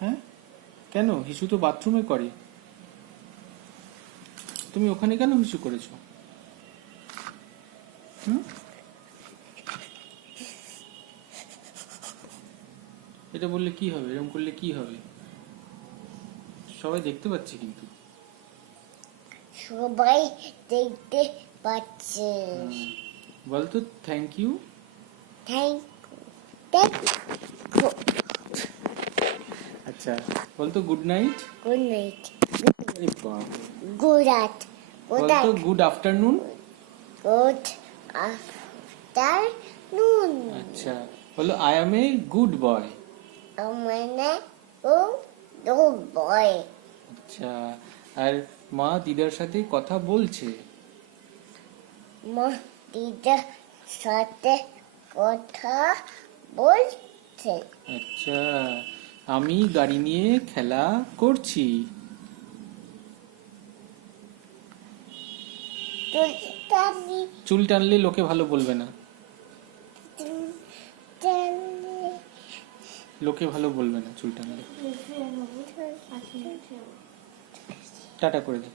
হ্যাঁ, কেন? হিসু তো বাথরুমে করে, তুমি ওখানে কেন হিসু করেছো? হুম, এটা বললে কি হবে? এরকম করলে কি হবে? সবাই দেখতে পাচ্ছে কিন্তু। সবাই দেখতে পাচ্ছে। বলতো থ্যাংক ইউ। থ্যাংক থ্যাংক আচ্ছা, বলতো গুড নাইট। Good night. আরে বাবা। গুড রাত। গুড বলতো রাত। Good afternoon. Good afternoon. আচ্ছা, বলো I M a good boy. মানে ও গুড বয়। আচ্ছা, আর মা দিদার সাথে কথা বলছে। মা দিদার সাথে কথা বলছে। আচ্ছা, আমি গাড়ি নিয়ে খেলা করছি। চুলটানি চুল টানলে লোকে ভালো বলবে না, টানি লোকে ভালো বলবে না চুল টানলে। টাটা করে দে।